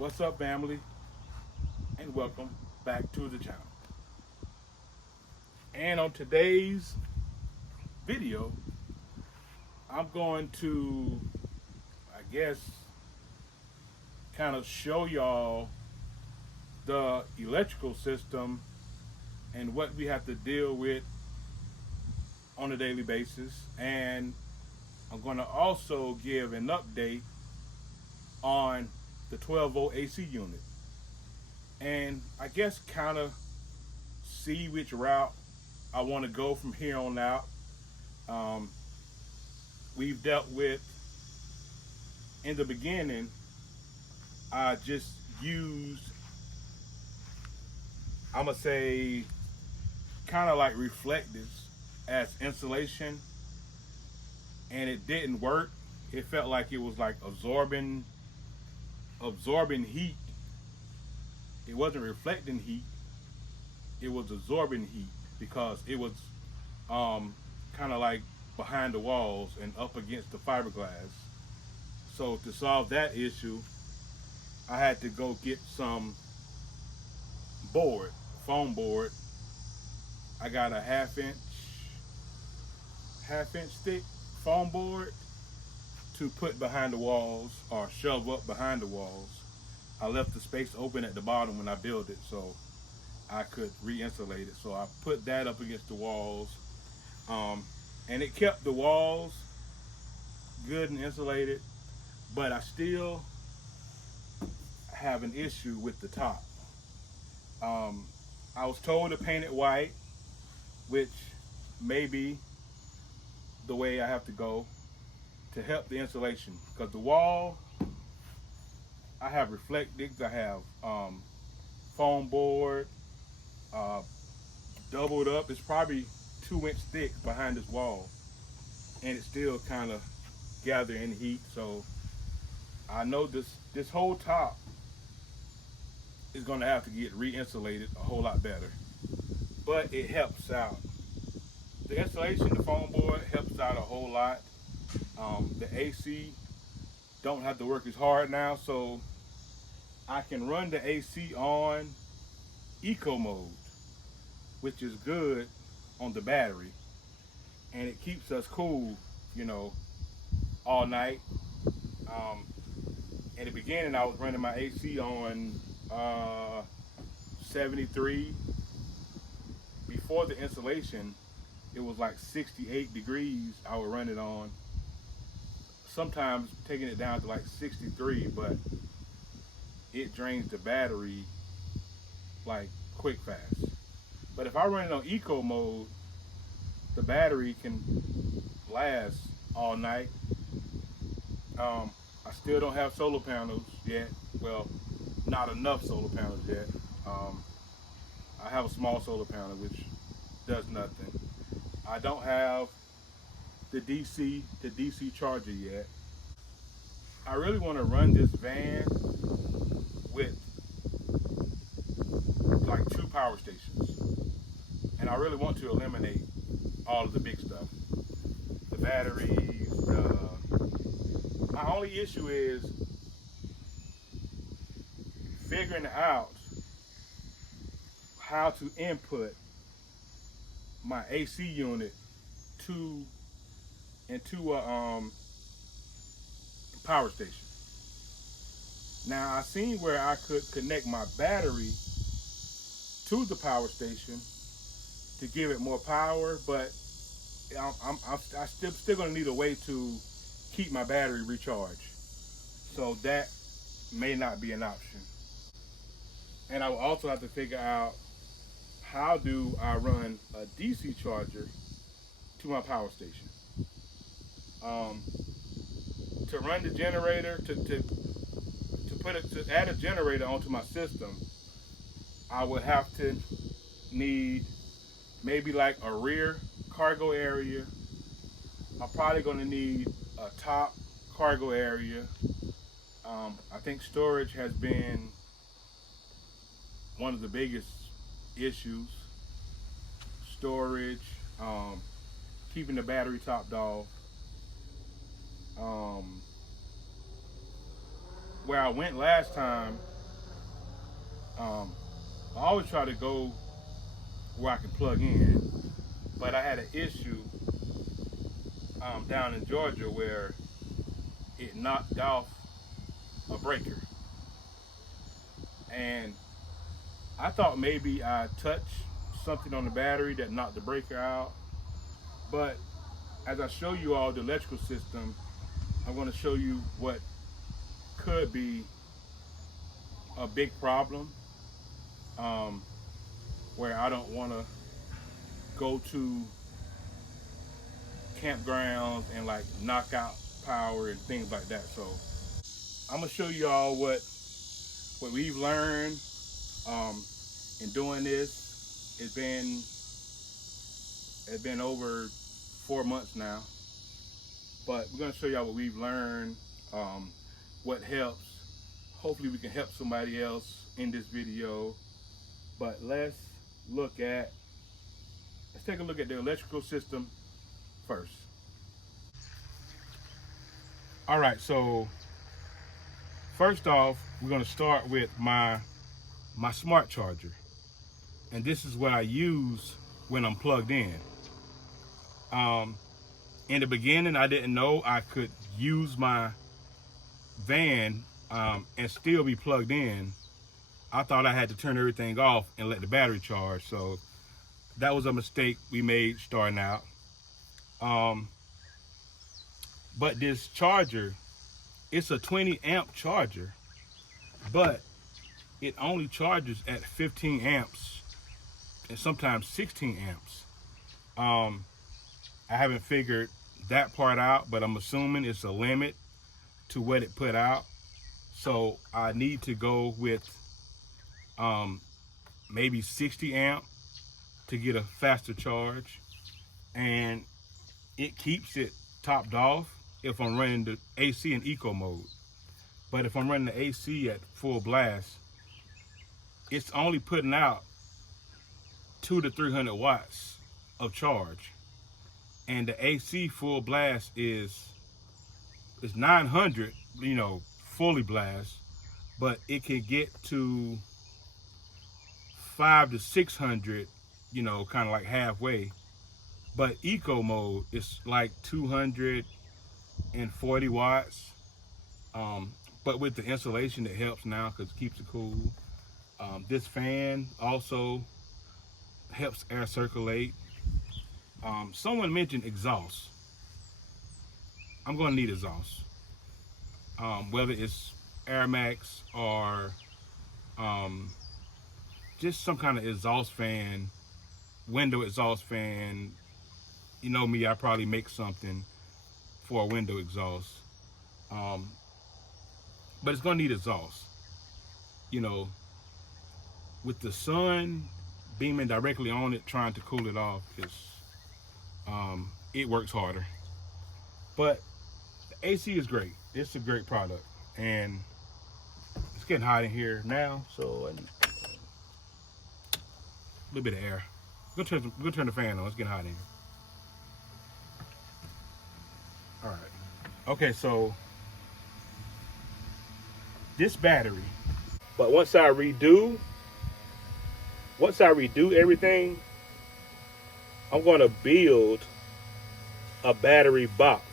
What's up, family, and welcome back to the channel. And on today's video, I'm going to, I guess, kind of show y'all the electrical system and what we have to deal with on a daily basis. And I'm going to also give an update on the 12-volt AC unit. And I guess kind of see which route I want to go from here on out. We've dealt with, in the beginning, I just used, I'm gonna say, kind of like reflectives as insulation, and it didn't work. It felt like it was like absorbing heat. It wasn't reflecting heat, it was absorbing heat because it was kind of like behind the walls and up against the fiberglass. So to solve that issue, I had to go get some board, foam board. I got a half inch thick foam board to put behind the walls or shove up behind the walls. I left the space open at the bottom when I built it so I could re-insulate it. So I put that up against the walls, and it kept the walls good and insulated, but I still have an issue with the top. I was told to paint it white, which may be the way I have to go to help the insulation, because the wall, I have reflectives, I have foam board, doubled up. It's probably 2 inch thick behind this wall, and it's still kind of gathering heat. So I know this whole top is going to have to get re-insulated a whole lot better, but it helps out. The insulation, the foam board helps out a whole lot. The AC don't have to work as hard now, so I can run the AC on eco mode, which is good on the battery, and it keeps us cool, all night. In the beginning, I was running my AC on 73. Before the insulation, it was like 68 degrees I would run it on. Sometimes taking it down to like 63, but it drains the battery like quick fast. But if I run it on eco mode, the battery can last all night. I still don't have solar panels yet. Well, not enough solar panels yet. I have a small solar panel which does nothing. I don't have the DC charger yet. I really want to run this van with like 2 power stations, and I really want to eliminate all of the big stuff, the batteries. My only issue is figuring out how to input my AC unit into a power station. Now I seen where I could connect my battery to the power station to give it more power, but I'm still going to need a way to keep my battery recharged. So that may not be an option. And I will also have to figure out, how do I run a DC charger to my power station? To run the generator, to add a generator onto my system, I would have to need maybe like a rear cargo area. I'm probably going to need a top cargo area. I think storage has been one of the biggest issues. Storage, keeping the battery topped off. Where I went last time, I always try to go where I can plug in, but I had an issue down in Georgia where it knocked off a breaker, and I thought maybe I touched something on the battery that knocked the breaker out. But as I show you all the electrical system, I'm going to show you what could be a big problem, where I don't want to go to campgrounds and like knock out power and things like that. So I'm gonna show you all what we've learned in doing this. It's been over 4 months now, but we're gonna show y'all what we've learned, what helps. Hopefully we can help somebody else in this video. But let's take a look at the electrical system first. All right, so first off, we're gonna start with my smart charger. And this is what I use when I'm plugged in. In the beginning, I didn't know I could use my van and still be plugged in. I thought I had to turn everything off and let the battery charge. So that was a mistake we made starting out. But this charger, it's a 20 amp charger, but it only charges at 15 amps and sometimes 16 amps. I haven't figured that part out, but I'm assuming it's a limit to what it put out. So I need to go with maybe 60 amp to get a faster charge, and it keeps it topped off if I'm running the AC in eco mode. But if I'm running the AC at full blast, it's only putting out 200 to 300 watts of charge, and the AC full blast is 900, fully blast, but it can get to 500 to 600, kind of like halfway. But eco mode is like 240 watts. But with the insulation, it helps now because it keeps it cool. This fan also helps air circulate. Someone mentioned exhaust. I'm going to need exhaust. Whether it's Air Max or just some kind of exhaust fan, window exhaust fan. You know me, I probably make something for a window exhaust. But it's going to need exhaust. With the sun beaming directly on it, trying to cool it off, it works harder. But the AC is great. It's a great product, and it's getting hot in here now, so a little bit of air. We'll turn the fan on. It's getting hot in here. All right. Okay, so this battery. But once I redo everything, I'm going to build a battery box.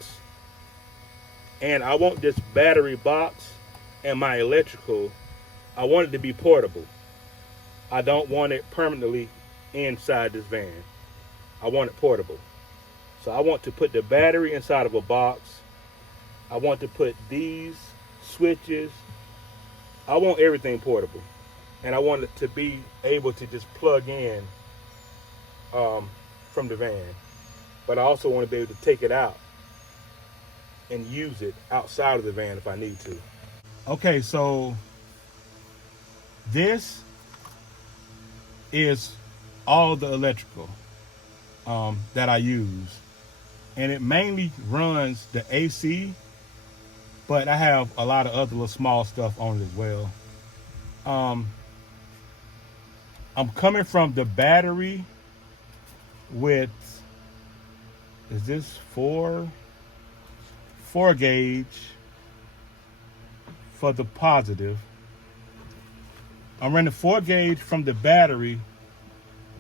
And I want this battery box and my electrical, I want it to be portable. I don't want it permanently inside this van. I want it portable. So I want to put the battery inside of a box. I want to put these switches. I want everything portable. And I want it to be able to just plug in from the van. But I also want to be able to take it out and use it outside of the van if I need to. Okay, so this is all the electrical that I use. And it mainly runs the AC, but I have a lot of other little small stuff on it as well. I'm coming from the battery with, is this 4 gauge for the positive, I'm running 4 gauge from the battery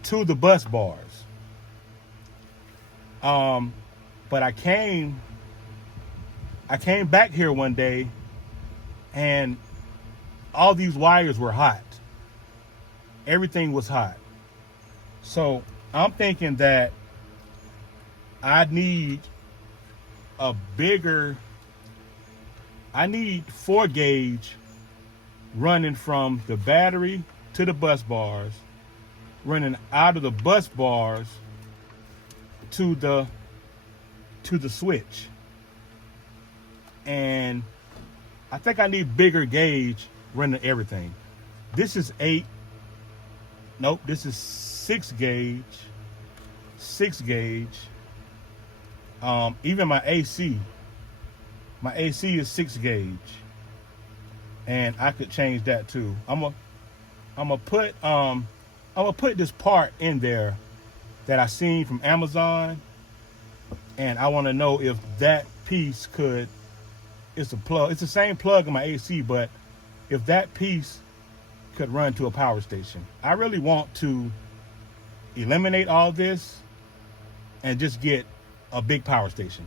to the bus bars. But I came back here one day and all these wires were hot. Everything was hot. So I'm thinking that I need 4 gauge running from the battery to the bus bars, running out of the bus bars to the switch. And I think I need bigger gauge running everything. This is 8. Nope, this is 6 gauge. 6 gauge. Even my AC. My AC is 6 gauge. And I could change that too. I'm gonna put this part in there that I seen from Amazon, and I want to know if that piece could. It's a plug. It's the same plug in my AC, but if that piece could run to a power station. I really want to eliminate all this and just get a big power station,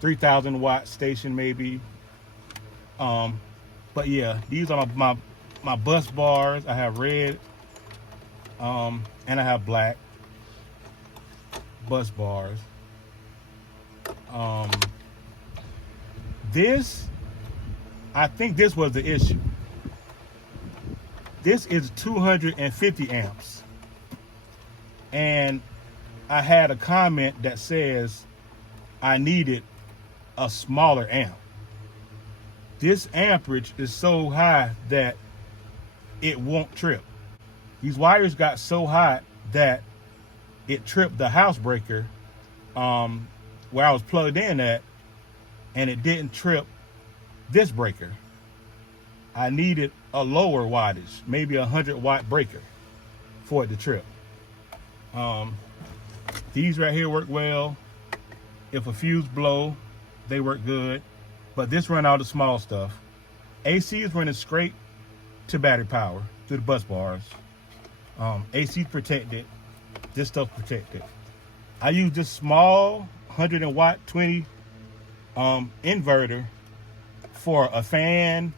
3,000 watt station maybe. But yeah, these are my bus bars. I have red, and I have black bus bars. I think this was the issue. This is 250 amps. And I had a comment that says I needed a smaller amp. This amperage is so high that it won't trip. These wires got so hot that it tripped the house breaker where I was plugged in at, and it didn't trip this breaker. I needed a lower wattage, maybe 100 watt breaker for it to trip. These right here work well. If a fuse blow, they work good. But this run all the small stuff. AC is running straight to battery power, to the bus bars. AC is protected. This stuff protected. I use this small 100 watt 20 inverter for a fan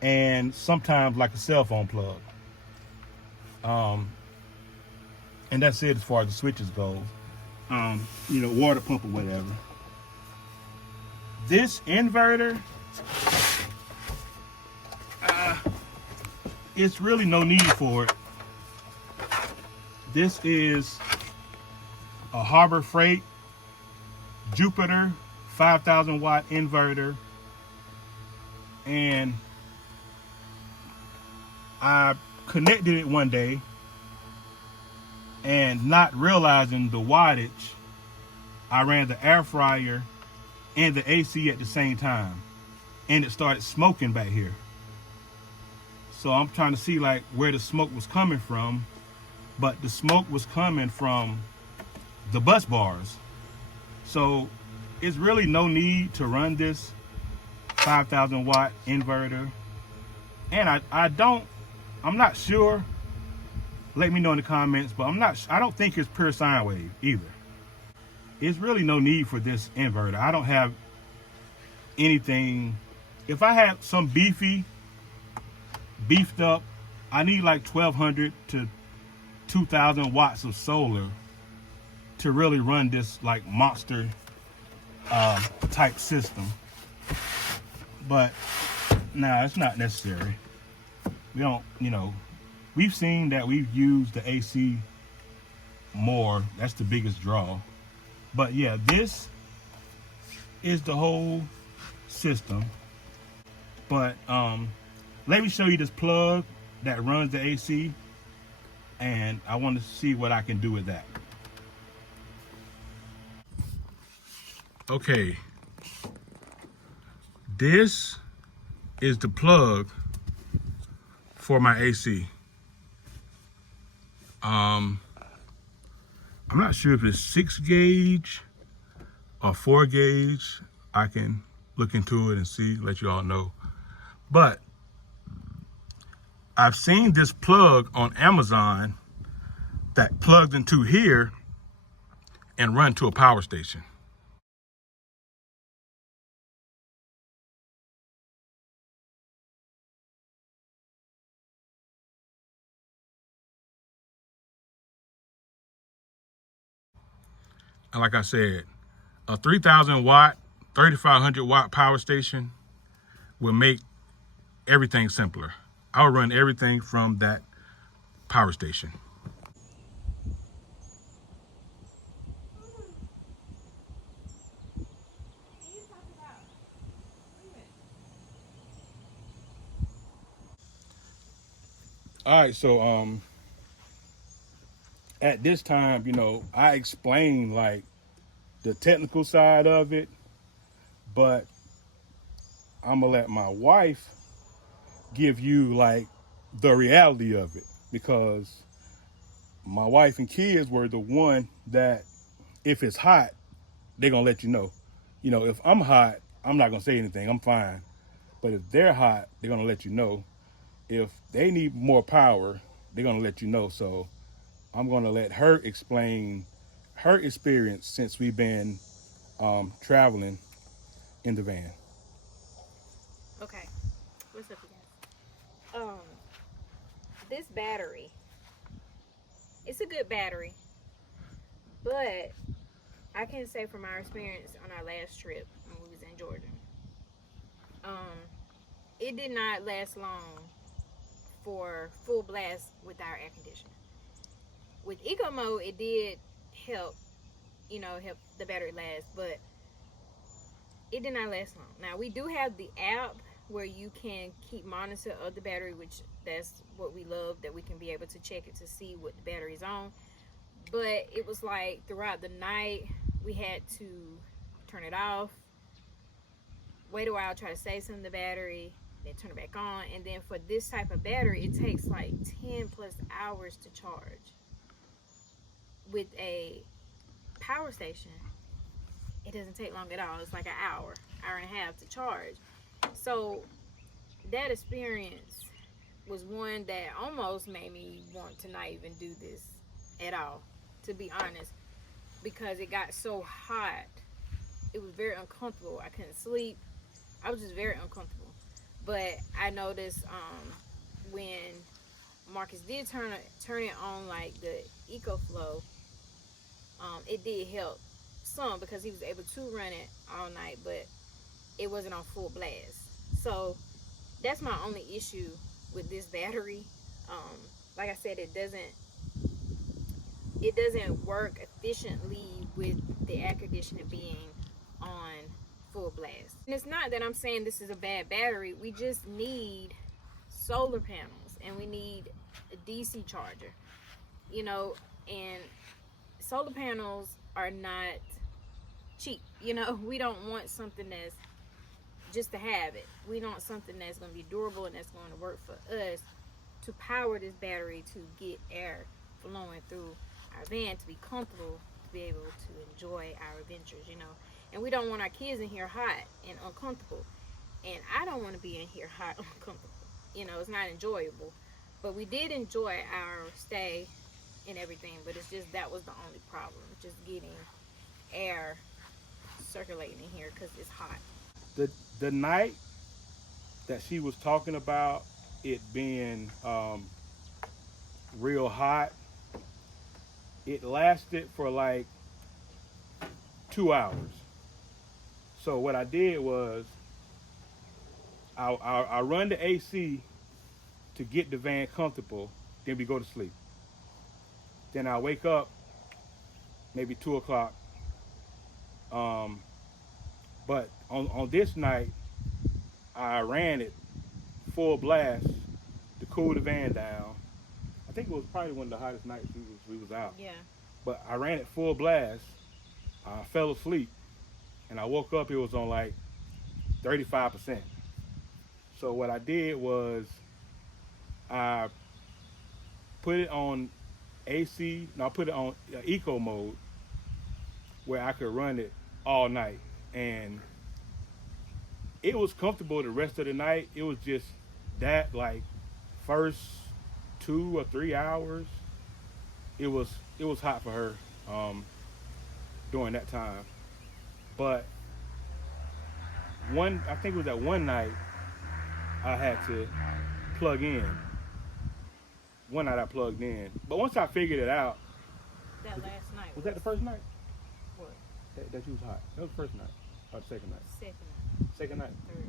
and sometimes like a cell phone plug. And that's it as far as the switches go. Water pump or whatever. This inverter, it's really no need for it. This is a Harbor Freight Jupiter 5,000 watt inverter, and I connected it one day and not realizing the wattage, I ran the air fryer and the AC at the same time, and it started smoking back here. So I'm trying to see like where the smoke was coming from, but the smoke was coming from the bus bars. So it's really no need to run this 5,000 watt inverter. And I'm not sure. Let me know in the comments, but I don't think it's pure sine wave either. It's really no need for this inverter. I don't have anything. If I had some beefed up, I need like 1,200 to 2,000 watts of solar to really run this like monster type system. But nah, it's not necessary. We don't, we've seen that we've used the AC more. That's the biggest draw. But yeah, this is the whole system. But let me show you this plug that runs the AC, and I want to see what I can do with that. Okay, this is the plug for my AC. I'm not sure if it's 6 gauge or 4 gauge. I can look into it and see, let you all know. But I've seen this plug on Amazon that plugs into here and run to a power station. And like I said, a 3,000 watt, 3,500 watt power station will make everything simpler. I'll run everything from that power station. All right, so at this time, you know, I explained like the technical side of it, but I'm gonna let my wife give you like the reality of it, because my wife and kids were the one that if it's hot, they're gonna let you know. You know, if I'm hot, I'm not gonna say anything, I'm fine. But if they're hot, they're gonna let you know. If they need more power, they're gonna let you know. So I'm gonna let her explain her experience since we've been traveling in the van. Okay, what's up, you guys? This battery, it's a good battery, but I can say from our experience on our last trip when we was in Georgia, um, it did not last long for full blast with our air conditioner. With eco mode, it did help, help the battery last, but it did not last long. Now we do have the app where you can keep monitor of the battery, which that's what we love, that we can be able to check it to see what the battery's on. But it was like throughout the night we had to turn it off, wait a while, try to save some of the battery, then turn it back on. And then for this type of battery, it takes like 10 plus hours to charge. With a power station, it doesn't take long at all. It's like an hour and a half to charge. So that experience was one that almost made me want to not even do this at all, to be honest, because it got so hot. It was very uncomfortable. I couldn't sleep. I was just very uncomfortable. But I noticed when Marcus did turn it on, like the EcoFlow, it did help some because he was able to run it all night, but it wasn't on full blast. So that's my only issue with this battery. Like I said, it doesn't work efficiently with the air conditioner being on full blast. And it's not that I'm saying this is a bad battery. We just need solar panels and we need a DC charger. You know, and solar panels are not cheap. You know, we don't want something that's just to have it. We want something that's going to be durable and that's going to work for us to power this battery to get air flowing through our van, to be comfortable, to be able to enjoy our adventures, And we don't want our kids in here hot and uncomfortable. And I don't want to be in here hot and uncomfortable. It's not enjoyable. But we did enjoy our stay and everything, but it's just that was the only problem, just getting air circulating in here because it's hot. The night that she was talking about it being real hot, it lasted for like 2 hours. So what I did was I run the AC to get the van comfortable, then we go to sleep. Then I wake up maybe 2 o'clock. Um, but on this night, I ran it full blast to cool the van down. I think it was probably one of the hottest nights we was out. Yeah. But I ran it full blast. I fell asleep, and I woke up. It was on like 35%. So what I did was I put it on AC. No, I put it on eco mode where I could run it all night, and it was comfortable the rest of the night. It was just that like first 2 or 3 hours, it was hot for her during that time. But I think it was that one night I had to plug in. One night I plugged in, but once I figured it out, That last night. was that the first night What? that you was hot? That was the first night or the second night? Second night. Second night. Third.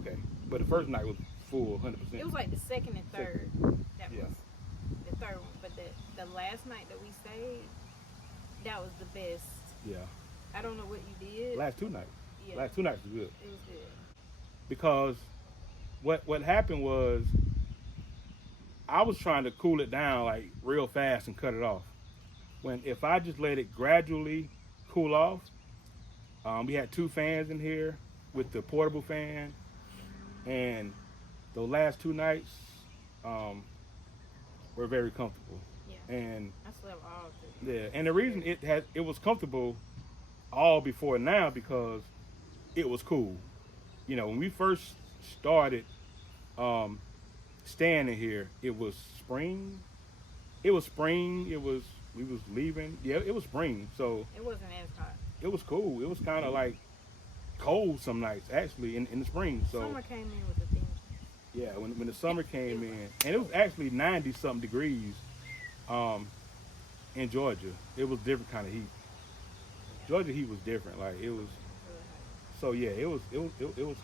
Okay, but the first night was full, 100%. It was like the second and third. That Yeah. was the third one. But the last night that we stayed, that was the best. Yeah. I don't know what you did. Last 2 nights. Yeah. Last 2 nights was good It was good. because what happened was I was trying to cool it down like real fast and cut it off. When if I just let it gradually cool off, we had 2 fans in here with the portable fan, and the last 2 nights were very comfortable. Yeah. And I slept all through. yeah, and the reason it was comfortable all before now because it was cool. You know, when we first started staying in here, it was spring. We was leaving. Yeah, it was spring, so It wasn't as hot. it was cool. It was kind of like cold some nights actually in the spring. So Summer came in with the thing. yeah, when the summer came in, and it was actually 90 something degrees in Georgia. It was different kind of heat. Georgia heat was different. Like it was. So yeah, it was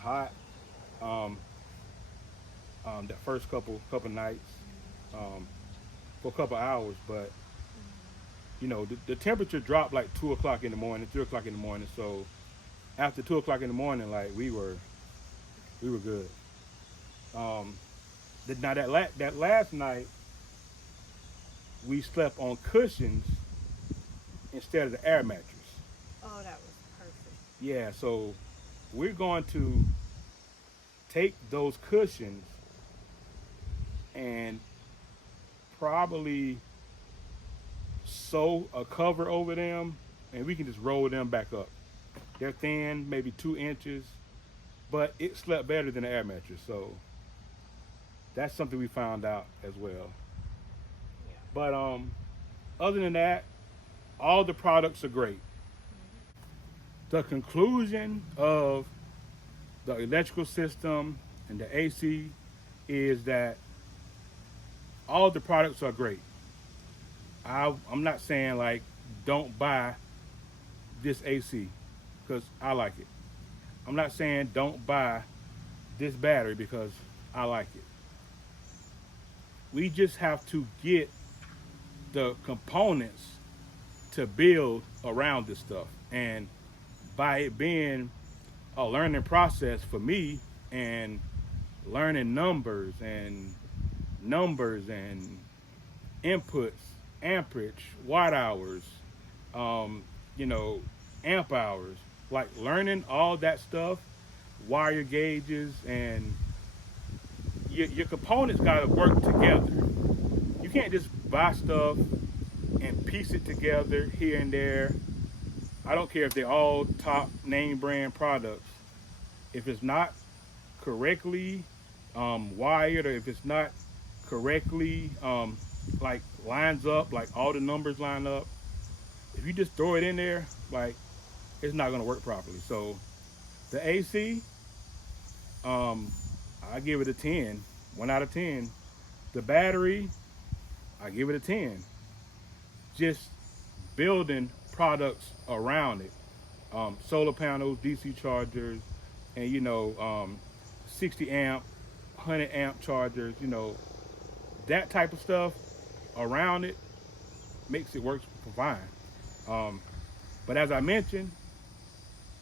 hot. That first couple nights, for a couple hours, but you know the temperature dropped like 2 o'clock in the morning, 3 o'clock in the morning. So after 2 o'clock in the morning, like we were good. Now that last night we slept on cushions instead of the air mattress. Oh, that was perfect. Yeah, so we're going to take those cushions and probably sew a cover over them, and we can just roll them back up. They're thin, maybe 2 inches, but it slept better than the air mattress. So that's something we found out as well. Yeah. But other than that, all the products are great. The conclusion of the electrical system and the AC is that all the products are great. I'm not saying like don't buy this AC because I like it. I'm not saying don't buy this battery because I like it. We just have to get the components to build around this stuff, and by it being a learning process for me and learning numbers and inputs, amperage, watt hours, amp hours, like learning all that stuff, wire gauges, and your components got to work together. You can't just buy stuff and piece it together here and there. I don't care if they're all top name brand products. If it's not correctly wired, or if it's not correctly like lines up, like all the numbers line up, if you just throw it in there, like it's not gonna work properly. So the AC, I give it a 10, 1 out of 10. The battery, I give it a 10. Just building products around it, solar panels, DC chargers, and 60 amp, 100 amp chargers, that type of stuff around it makes it work fine. But as I mentioned,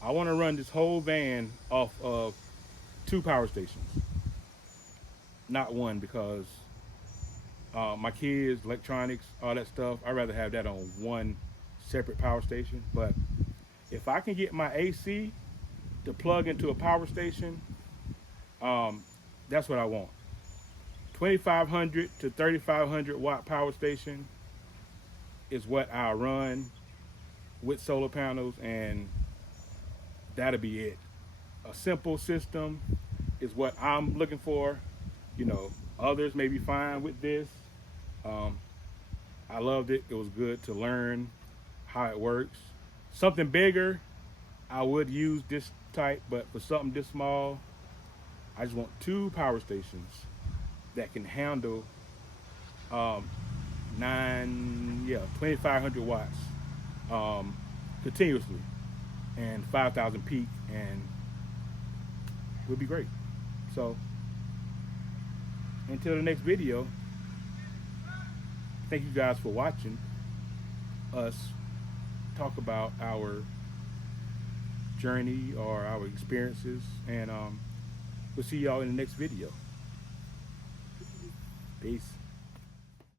I want to run this whole van off of 2 power stations, not one, because my kids, electronics, all that stuff, I'd rather have that on one separate power station. But if I can get my AC to plug into a power station, that's what I want. 2,500 to 3,500 watt power station is what I run with solar panels, and that'll be it. A simple system is what I'm looking for. Others may be fine with this. Um, I loved it. It was good to learn how it works. Something bigger, I would use this type, but for something this small, I just want two power stations that can handle um, 2,500 watts continuously and 5,000 peak, and it would be great. So until the next video, thank you guys for watching us talk about our journey or our experiences, and we'll see y'all in the next video. Peace.